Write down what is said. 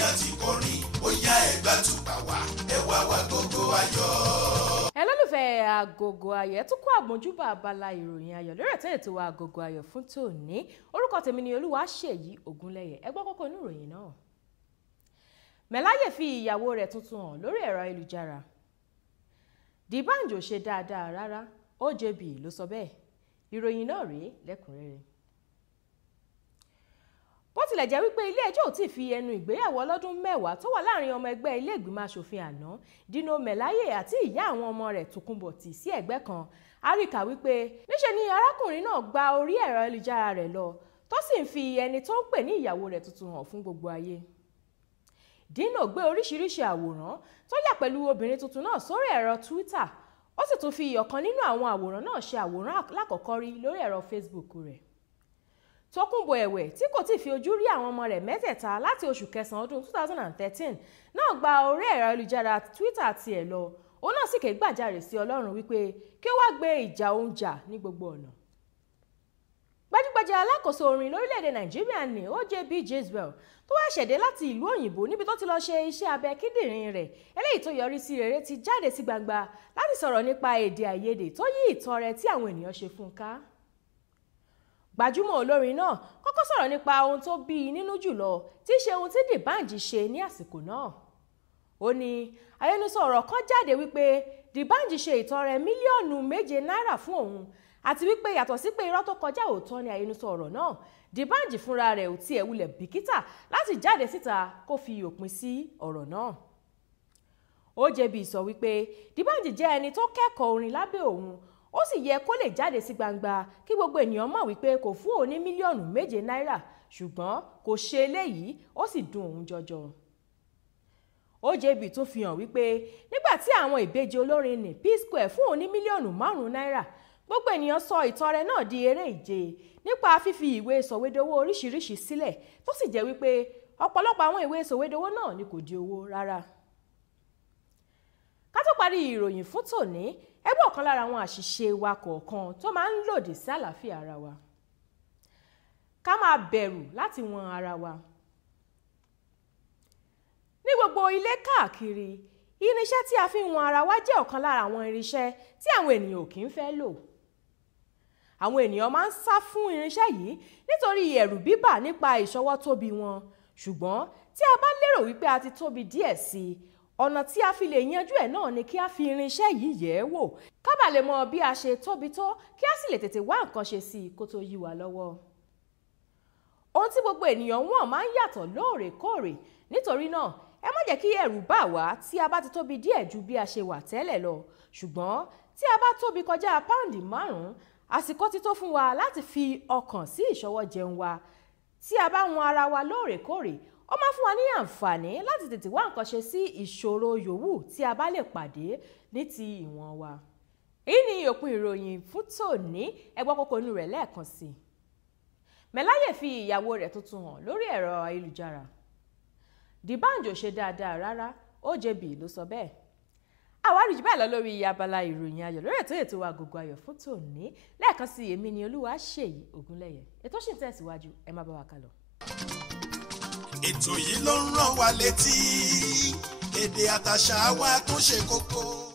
a ti kọrin ó yá ẹgbà tùpà wá ẹ wá wá Agogo Ayọ̀. ẹ lólùfẹ́ Agogo Ayọ̀ ẹ tún kó àmójúbà abala ìròyìn ayọ̀ lórí ètò wa Agogo Ayọ̀ fún tòní. Orúkọ tèmi ni Olúwaṣèyí Ògúnlẹ̀yẹ. Ẹ gbọ́ kókó inú ìròyìn náà. Mẹ́láyè fi ìyàwó rẹ̀ tuntun hàn lórí ẹ̀rọ ayélujára. D'banj ò ṣe dáadáa rárá, OJB ló sọ bẹ́ẹ̀. Ìròyìn náà rèé lẹ́kùnrẹ́rẹ́. Bó tilẹ̀ jẹ́ wípé ilé ẹjọ́ ò tí ì fi ẹnu ìgbéyàwó ọlọ́dún mẹ́wàá tó wà láàrin ọmọ ẹgbẹ́ ilé ìgbìmọ̀ aṣòfin àná Dino Melaye àti ìyá àwọn ọmọ rẹ̀ Tòkunbọ̀ tì sí ẹ̀gbẹ́ kan, a rí kà wípé níṣe ni arákùnrin náà gba orí ẹ̀rọ ayélujára rẹ̀ lọ tó sì ń fi ẹni tó ń pè ní ìyàwó rẹ̀ tuntun hàn fún gbogbo ayé. Dino gbé oríṣiríṣi àwòrán tó yà pẹ̀lú obìnrin tuntun náà sórí ẹ̀rọ Twitter, ó sì tún fi ọ̀kan nínú àwọn àwòrán náà ṣe àwòrán lákọ̀ọ́kọ́ rí lórí ẹ̀rọ Facebook rẹ̀. Tòkunbọ̀ ẹ̀wẹ̀ tí kò tíì fi ojú rí àwọn ọmọ rẹ̀ mẹ́tẹ̀ẹ̀ta láti oṣù kẹsàn-án ọdún 2013 náà gba orí ẹ̀rọ ayélujára Twitter tiẹ̀ lọ, òun náà sì ké gbàjarè sí Ọlọ́run wípé kí ó wá gbé ìjà òun jà ní gbogbo ọ̀nà. Gbajúgbajà alákòóso orin lórílẹ̀‐èdè Nàìjíríà ní OJB Jezebel tó wá ṣẹ̀dé láti ìlú òyìnbó níbi tó ti lọ ṣe iṣẹ́ abẹ kíndìnrín rẹ̀ eléyìí tó yọrí sí rere ti jáde sí gbangba láti sọ̀rọ̀ nípa èdè àìyedè tó yí ìtọrẹ tí àwọn ènìyàn ṣe fún un ká. Gbajúmọ̀ olórin náà kọ́kọ́ sọ̀rọ̀ nípa ohun tó bí i nínú jùlọ tí í ṣe ohun tí D'banj ṣe ní àsìkò náà. Ó ní àyẹnusọ ọ̀rọ̀ kan jáde wípé D'banj ṣe ìtọrẹ mílíọ̀nù 7 náírà fún òun àti wípé yàtọ̀ sí pé irọ́ tó kọjá òótọ́ ni àyẹnusọ ọ̀rọ̀ náà, D'banj fúnra rẹ̀ ò tiẹ̀ wulẹ̀ bìkítà láti jáde síta kó fi òpin sí ọ̀rọ̀ náà. OJB sọ wípé D'banj jẹ́ ẹni tó kẹ́kọ̀ọ́ orin lábẹ́ òun, ó sì yẹ kó lè jáde sí gbangba kí gbogbo ènìyàn mọ̀ wípé kò fún òun ní mílíọ̀nù 7 náírà, ṣùgbọ́n kò ṣe eléyìí, ó sì dùn òun jọjọ. OJB tún fi hàn wípé nígbà tí àwọn ìbejì olórin ní P-Square fún òun ní mílíọ̀nù 5 náírà, gbogbo ènìyàn sọ ìtọrẹ náà di eré ìje nípa fífi ìwé sọ̀wédowó oríṣiríṣi sílẹ̀ tó sì jẹ́ wípé ọ̀pọ̀lọpọ̀ àwọn ìwé sọ̀wédowó náà ni kò di owó rárá. Ká tó parí ìròyìn fún tòní, ẹgbẹ́ ọ̀kan lára àwọn àṣìṣe wa kọ̀ọ̀kan tó máa ń lòdì sí àlàáfíà ara wa. Ká máa bẹ̀rù láti wọn ara wa. Ní gbogbo ilé káàkiri, irinṣẹ́ tí a fi ń wọn ara wa jẹ́ ọ̀kan lára àwọn irinṣẹ́ tí àwọn ènìyàn ò kì í fẹ́ lò. Àwọn ènìyàn máa ń sá fún irinṣẹ́ yìí nítorí ẹ̀rù bíbà nípa ìṣọwọ́ tóbi wọn, ṣùgbọ́n tí a bá lérò wípé a ti tóbi díẹ̀ sí i, ọ̀nà tí a fi lè yanjú ẹ̀ náà ni kí a fi irinṣẹ́ yìí yẹ̀ ẹ́ wò ká bàa lè mọ bí a ṣe tóbi tó kí a sì lè tètè wá nǹkan ṣe sí i kó tó yí wa lọ́wọ́. Ohun tí gbogbo ènìyàn wọ̀n máa ń yàtọ̀ lóòrèkóòrè, nítorí náà ẹ má jẹ́ kí ẹ̀rù bà wá tí a bá ti tóbi díẹ̀ ju bí a ṣe wà tẹ́lẹ̀ lọ, ṣùgbọ́n tí a bá tóbi kọjá páùndì 5, àsìkò ti tó fún wa láti fi ọkàn sí ìṣọwọ́ jẹun wa. Tí a bá wọn ara wa lóòrèkóòrè, ó máa fún wa ní àǹfààní láti tètè wá nǹkan ṣe sí ìṣòro yòówù tí a bá lè pàdé ní ti ìwọ̀n wa. Èyí ni òpin ìròyìn fún tòní. Ẹ gbọ́ kókó inú rẹ̀ lẹ́ẹ̀kan sí i. Mẹ́láyè fi ìyàwó rẹ̀ tuntun hàn lórí ẹ̀rọ ayélujára. D'banj ò ṣe dáadáa rárá, OJB ló sọ bẹ́ẹ̀. Àwárí jù bẹ́ẹ̀ lọ lórí abala ìròyìn ayọ̀ lórí ètò wa Agogo Ayọ̀ fún tòní. Lẹ́ẹ̀kan sí èmi ni Olúwaṣèyí Ògúnlẹ̀yẹ. Ètò ṣì ń tẹ̀síwájú, ẹ má bá wa kálọ. Ètò yìí ló ń rán wa létí èdè àtàṣà wa tó ṣe kókó.